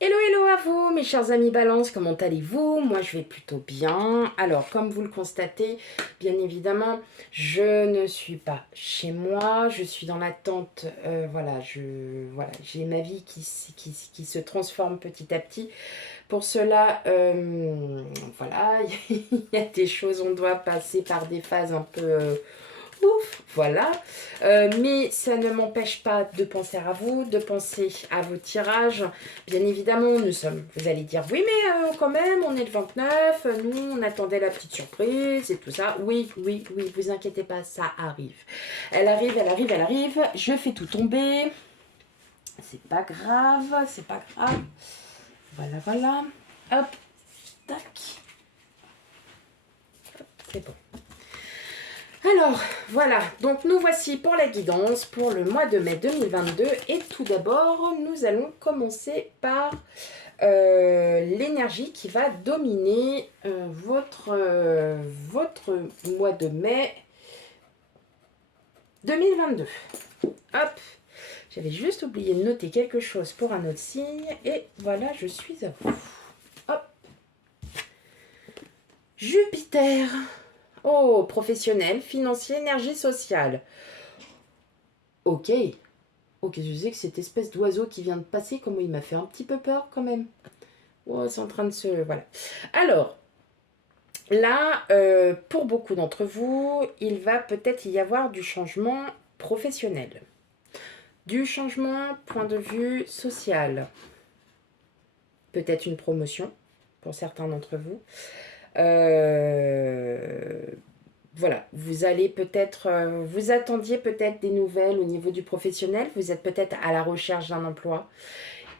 Hello, hello à vous, mes chers amis Balance, comment allez-vous? Moi, je vais plutôt bien. Alors, comme vous le constatez, bien évidemment, je ne suis pas chez moi, je suis dans l'attente, voilà, j'ai ma vie qui se transforme petit à petit. Pour cela, voilà, il y a des choses, on doit passer par des phases un peu ouf, voilà. Mais ça ne m'empêche pas de penser à vous, de penser à vos tirages. Bien évidemment, vous allez dire, oui, mais quand même, on est le 29, nous, on attendait la petite surprise et tout ça. Oui, oui, oui, vous inquiétez pas, ça arrive. Elle arrive, elle arrive, elle arrive. Je fais tout tomber. C'est pas grave, c'est pas grave. Voilà, voilà. Hop, tac. C'est bon. Alors, voilà, donc nous voici pour la guidance pour le mois de mai 2022. Et tout d'abord, nous allons commencer par l'énergie qui va dominer votre mois de mai 2022. Hop, j'avais juste oublié de noter quelque chose pour un autre signe. Et voilà, je suis à vous. Hop, Jupiter. Oh, professionnel, financier, énergie sociale. Ok. Oh, qu'est-ce que c'est que cette espèce d'oiseau qui vient de passer? Comment il m'a fait un petit peu peur quand même. Oh, c'est en train de se... Voilà. Alors, là, pour beaucoup d'entre vous, il va peut-être y avoir du changement professionnel. Du changement point de vue social. Peut-être une promotion pour certains d'entre vous. Voilà, vous allez peut-être, vous attendiez peut-être des nouvelles au niveau du professionnel, vous êtes peut-être à la recherche d'un emploi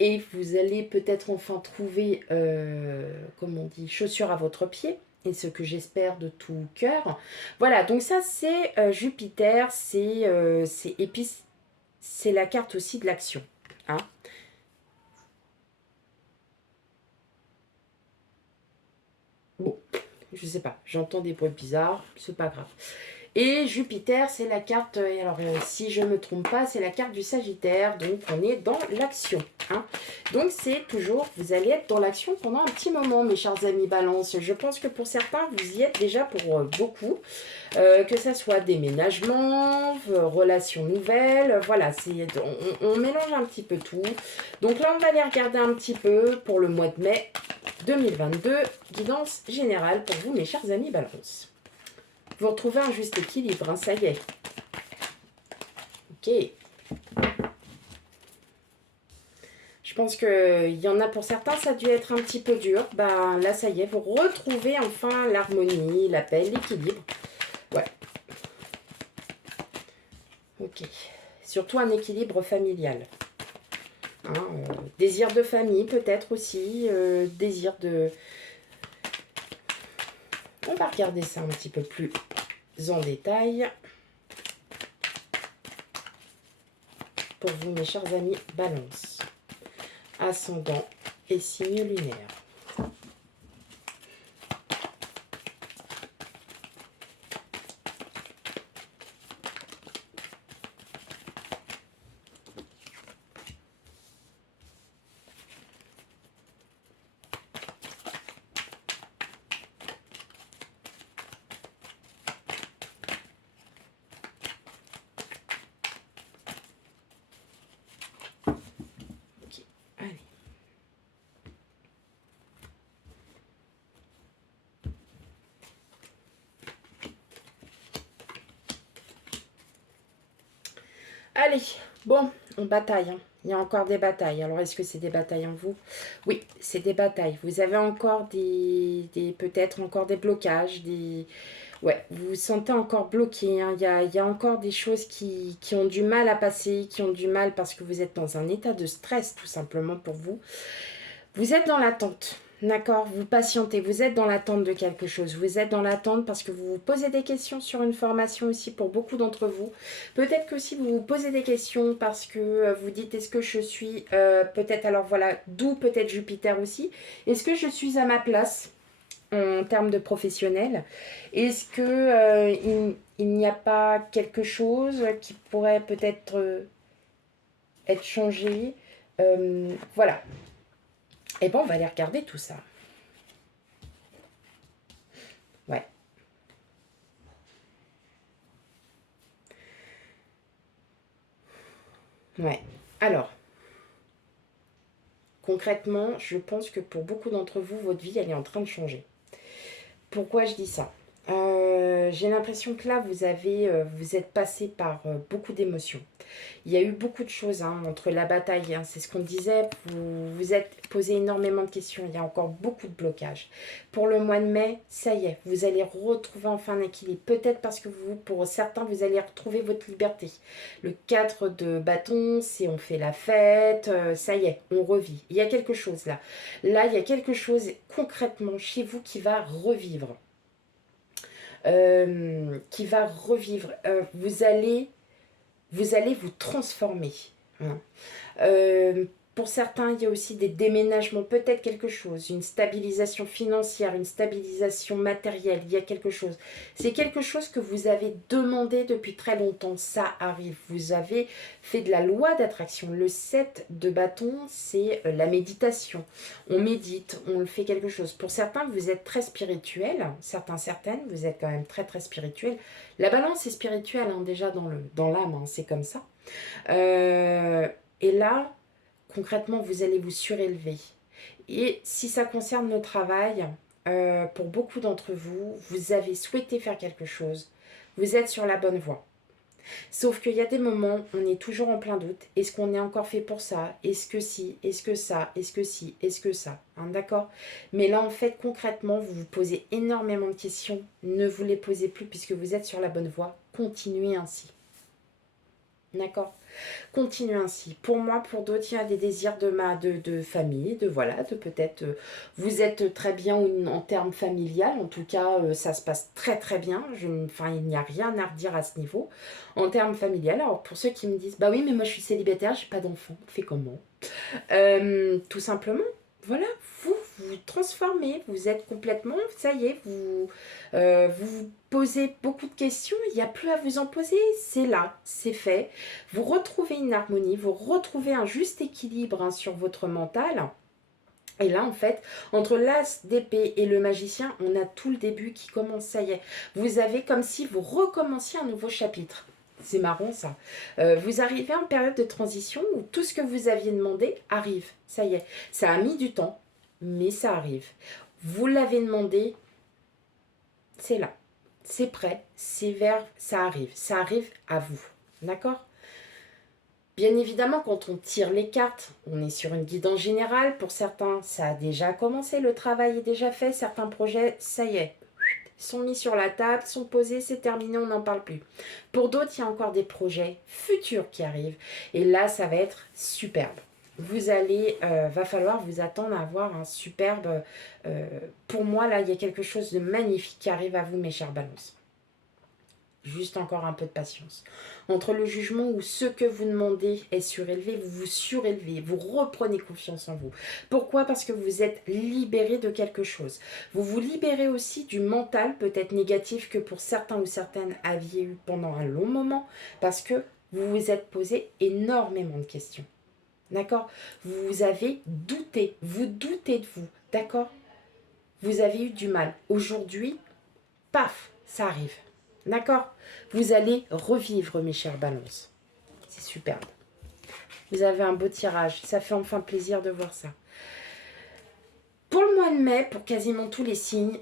et vous allez peut-être enfin trouver, comme on dit, chaussure à votre pied, et ce que j'espère de tout cœur. Voilà, donc ça c'est Jupiter, et puis c'est la carte aussi de l'action. Hein. Bon, je sais pas, j'entends des bruits bizarres, c'est pas grave. Et Jupiter, c'est la carte, alors si je ne me trompe pas, c'est la carte du Sagittaire, donc on est dans l'action. Hein. Donc c'est toujours, vous allez être dans l'action pendant un petit moment, mes chers amis Balance. Je pense que pour certains, vous y êtes déjà pour beaucoup, que ça soit déménagement, relations nouvelles, voilà, on mélange un petit peu tout. Donc là, on va aller regarder un petit peu pour le mois de mai 2022, guidance générale pour vous, mes chers amis Balance. Vous retrouvez un juste équilibre, hein, ça y est. Ok. Je pense qu'il y en a pour certains, ça a dû être un petit peu dur. Ben là, ça y est, vous retrouvez enfin l'harmonie, la paix, l'équilibre. Ouais. Ok. Surtout un équilibre familial. Hein, désir de famille peut-être aussi. Désir de... On va regarder ça un petit peu plus en détail. Pour vous, mes chers amis, Balance. Ascendant et signe lunaire. Allez. Allez, bon, on bataille. Hein. Il y a encore des batailles. Alors, est-ce que c'est des batailles en vous? Oui, c'est des batailles. Vous avez encore peut-être encore des blocages, des... Ouais, vous vous sentez encore bloqué. Hein. Il y a encore des choses qui ont du mal à passer, qui ont du mal parce que vous êtes dans un état de stress, tout simplement, pour vous. Vous êtes dans l'attente, d'accord? Vous patientez, vous êtes dans l'attente de quelque chose. Vous êtes dans l'attente parce que vous vous posez des questions sur une formation aussi pour beaucoup d'entre vous. Peut-être que si vous vous posez des questions parce que vous dites est-ce que je suis, peut-être alors voilà, d'où peut-être Jupiter aussi. Est-ce que je suis à ma place en termes de professionnel? Est-ce que il n'y a pas quelque chose qui pourrait peut-être être changé? Voilà. Et bon, on va aller regarder tout ça. Ouais. Ouais. Alors, concrètement, je pense que pour beaucoup d'entre vous, votre vie, elle est en train de changer. Pourquoi je dis ça? J'ai l'impression que là, vous êtes passé par beaucoup d'émotions. Il y a eu beaucoup de choses entre la bataille, c'est ce qu'on disait, vous vous êtes posé énormément de questions, il y a encore beaucoup de blocages. Pour le mois de mai, ça y est, vous allez retrouver enfin un équilibre. Peut-être parce que pour certains, vous allez retrouver votre liberté. Le 4 de bâton, c'est on fait la fête, ça y est, on revit. Il y a quelque chose là. Là, il y a quelque chose concrètement chez vous qui va revivre. Vous allez vous transformer. Hein. Pour certains, il y a aussi des déménagements, peut-être quelque chose, une stabilisation financière, une stabilisation matérielle, il y a quelque chose. C'est quelque chose que vous avez demandé depuis très longtemps, ça arrive. Vous avez fait de la loi d'attraction. Le 7 de bâton, c'est la méditation. On médite, on fait quelque chose. Pour certains, vous êtes très spirituel, certaines, vous êtes quand même très très spirituel. La balance est spirituelle déjà dans l'âme, c'est comme ça. Et là, concrètement, vous allez vous surélever. Et si ça concerne le travail, pour beaucoup d'entre vous, vous avez souhaité faire quelque chose. Vous êtes sur la bonne voie. Sauf qu'il y a des moments, on est toujours en plein doute. Est-ce qu'on est encore fait pour ça? Est-ce que si? Est-ce que ça? Est-ce que si? Est-ce que ça? D'accord? Mais là, en fait, concrètement, vous vous posez énormément de questions. Ne vous les posez plus puisque vous êtes sur la bonne voie. Continuez ainsi. D'accord? Continuez ainsi. Pour moi, pour d'autres, il y a des désirs de famille, de peut-être, vous êtes très bien en termes familial, en tout cas, ça se passe très très bien, il n'y a rien à redire à ce niveau. En termes familial, alors pour ceux qui me disent, bah oui, mais moi je suis célibataire, j'ai pas d'enfant, on fait comment? Tout simplement, voilà, vous transformez, vous êtes complètement, ça y est, vous posez beaucoup de questions, il n'y a plus à vous en poser, c'est là, c'est fait. Vous retrouvez une harmonie, vous retrouvez un juste équilibre sur votre mental. Et là, en fait, entre l'as d'épée et le magicien, on a tout le début qui commence, ça y est. Vous avez comme si vous recommenciez un nouveau chapitre. C'est marrant ça. Vous arrivez en période de transition où tout ce que vous aviez demandé arrive. Ça y est. Ça a mis du temps, mais ça arrive. Vous l'avez demandé, c'est là. C'est prêt, c'est vert, ça arrive. Ça arrive à vous. D'accord? Bien évidemment, quand on tire les cartes, on est sur une guidance générale. Pour certains, ça a déjà commencé, le travail est déjà fait. Certains projets, ça y est, sont mis sur la table, sont posés, c'est terminé, on n'en parle plus. Pour d'autres, il y a encore des projets futurs qui arrivent. Et là, ça va être superbe. Va falloir vous attendre à avoir un superbe... pour moi, là, il y a quelque chose de magnifique qui arrive à vous, mes chers balances. Juste encore un peu de patience. Entre le jugement où ce que vous demandez est surélevé, vous vous surélevez, vous reprenez confiance en vous. Pourquoi? Parce que vous êtes libéré de quelque chose. Vous vous libérez aussi du mental peut-être négatif que pour certains ou certaines aviez eu pendant un long moment parce que vous vous êtes posé énormément de questions. D'accord? Vous avez douté, vous doutez de vous. D'accord? Vous avez eu du mal. Aujourd'hui, paf, ça arrive. D'accord? Vous allez revivre, mes chers balances. C'est superbe. Vous avez un beau tirage. Ça fait enfin plaisir de voir ça. Pour le mois de mai, pour quasiment tous les signes,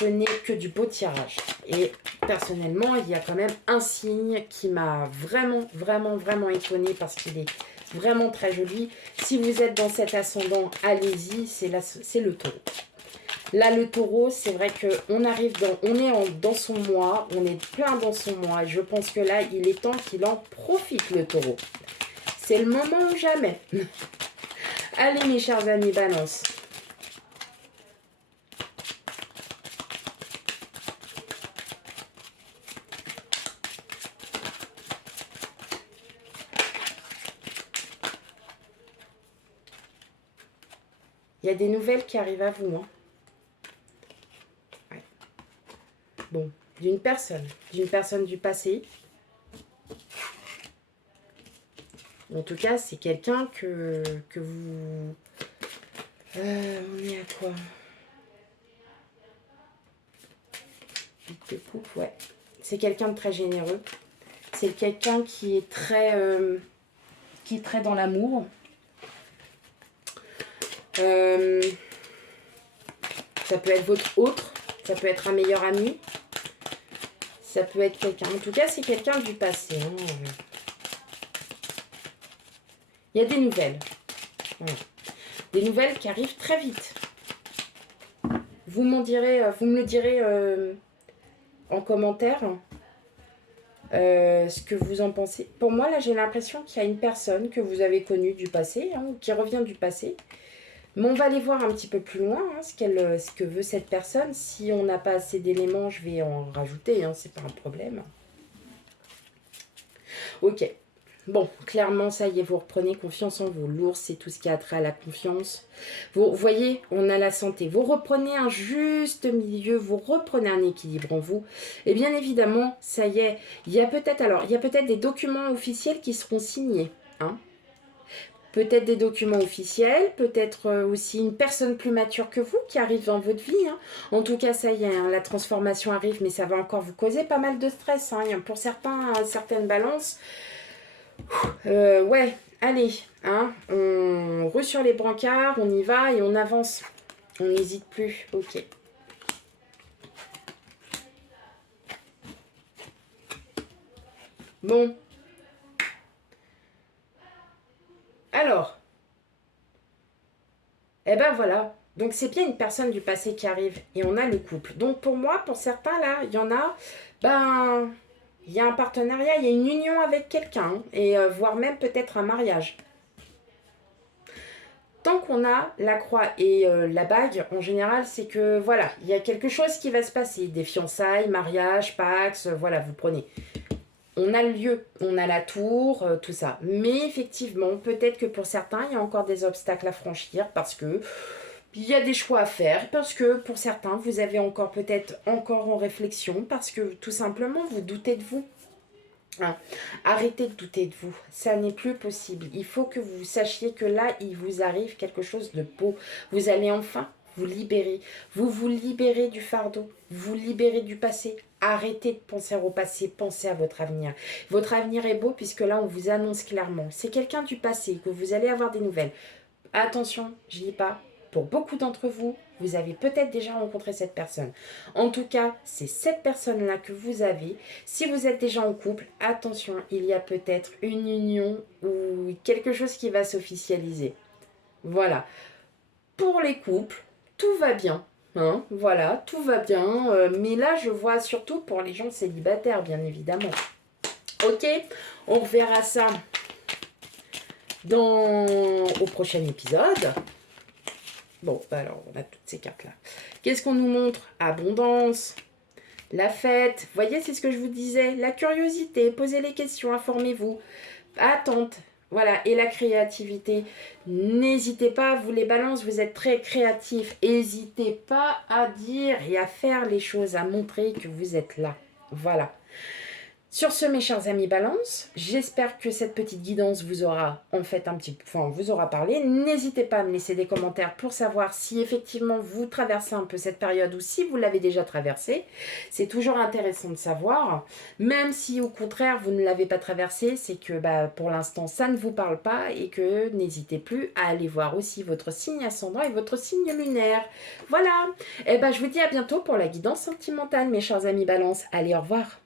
je n'ai que du beau tirage. Et personnellement, il y a quand même un signe qui m'a vraiment étonnée parce qu'il est vraiment très joli. Si vous êtes dans cet ascendant, allez-y, c'est le taureau. Là, le taureau, c'est vrai qu'on arrive dans son mois, on est plein dans son mois. Je pense que là, il est temps qu'il en profite, le taureau. C'est le moment ou jamais. Allez, mes chers amis, balance. Il y a des nouvelles qui arrivent à vous, hein. Ouais. Bon, d'une personne du passé. En tout cas, c'est quelqu'un que vous... coupe. De coupe, ouais. C'est quelqu'un de très généreux. C'est quelqu'un qui est très dans l'amour. Ça peut être votre autre, ça peut être un meilleur ami, ça peut être quelqu'un. En tout cas, c'est quelqu'un du passé. Hein. Il y a des nouvelles. Voilà. Des nouvelles qui arrivent très vite. Vous me le direz en commentaire ce que vous en pensez. Pour moi, là, j'ai l'impression qu'il y a une personne que vous avez connue du passé, hein, ou qui revient du passé. Mais on va aller voir un petit peu plus loin hein, ce que veut cette personne. Si on n'a pas assez d'éléments, je vais en rajouter, hein, c'est pas un problème. Ok. Bon, clairement, ça y est, vous reprenez confiance en vous. L'ours, c'est tout ce qui a trait à la confiance. Vous voyez, on a la santé. Vous reprenez un juste milieu, vous reprenez un équilibre en vous. Et bien évidemment, ça y est, il y a peut-être des documents officiels qui seront signés. Hein. Peut-être des documents officiels, peut-être aussi une personne plus mature que vous qui arrive dans votre vie. Hein. En tout cas, ça y est, hein, la transformation arrive, mais ça va encore vous causer pas mal de stress. Hein. Pour certaines balances... ouais, allez, hein, on rue sur les brancards, on y va et on avance. On n'hésite plus, ok. Bon. Alors. Eh ben voilà. Donc c'est bien une personne du passé qui arrive et on a le couple. Donc pour moi, pour certains là, il y en a, il y a un partenariat, il y a une union avec quelqu'un, et voire même peut-être un mariage. Tant qu'on a la croix et la bague, en général, c'est que, voilà, il y a quelque chose qui va se passer. Des fiançailles, mariage, pax, voilà, vous prenez. On a le lieu, on a la tour, tout ça. Mais effectivement, peut-être que pour certains, il y a encore des obstacles à franchir parce que il y a des choix à faire, parce que pour certains, vous avez peut-être encore en réflexion, parce que tout simplement, vous doutez de vous. Hein. Arrêtez de douter de vous, ça n'est plus possible. Il faut que vous sachiez que là, il vous arrive quelque chose de beau. Vous allez enfin vous libérer. Vous libérez du fardeau, vous libérez du passé. Arrêtez de penser au passé, pensez à votre avenir. Votre avenir est beau puisque là, on vous annonce clairement. C'est quelqu'un du passé, que vous allez avoir des nouvelles. Attention, je ne dis pas. Pour beaucoup d'entre vous, vous avez peut-être déjà rencontré cette personne. En tout cas, c'est cette personne-là que vous avez. Si vous êtes déjà en couple, attention, il y a peut-être une union ou quelque chose qui va s'officialiser. Voilà. Pour les couples, tout va bien. Hein, voilà, tout va bien. Mais là, je vois surtout pour les gens célibataires, bien évidemment. Ok, on reverra ça au prochain épisode. Bon, alors, on a toutes ces cartes-là. Qu'est-ce qu'on nous montre? Abondance, la fête. Vous voyez, c'est ce que je vous disais. La curiosité, posez les questions, informez-vous. Attente, voilà. Et la créativité. N'hésitez pas, vous les balances, vous êtes très créatifs. N'hésitez pas à dire et à faire les choses, à montrer que vous êtes là. Voilà. Sur ce, mes chers amis Balance, j'espère que cette petite guidance vous aura vous aura parlé. N'hésitez pas à me laisser des commentaires pour savoir si effectivement vous traversez un peu cette période ou si vous l'avez déjà traversée. C'est toujours intéressant de savoir. Même si au contraire vous ne l'avez pas traversée, c'est que pour l'instant ça ne vous parle pas et que n'hésitez plus à aller voir aussi votre signe ascendant et votre signe lunaire. Voilà. Je vous dis à bientôt pour la guidance sentimentale, mes chers amis Balance. Allez, au revoir.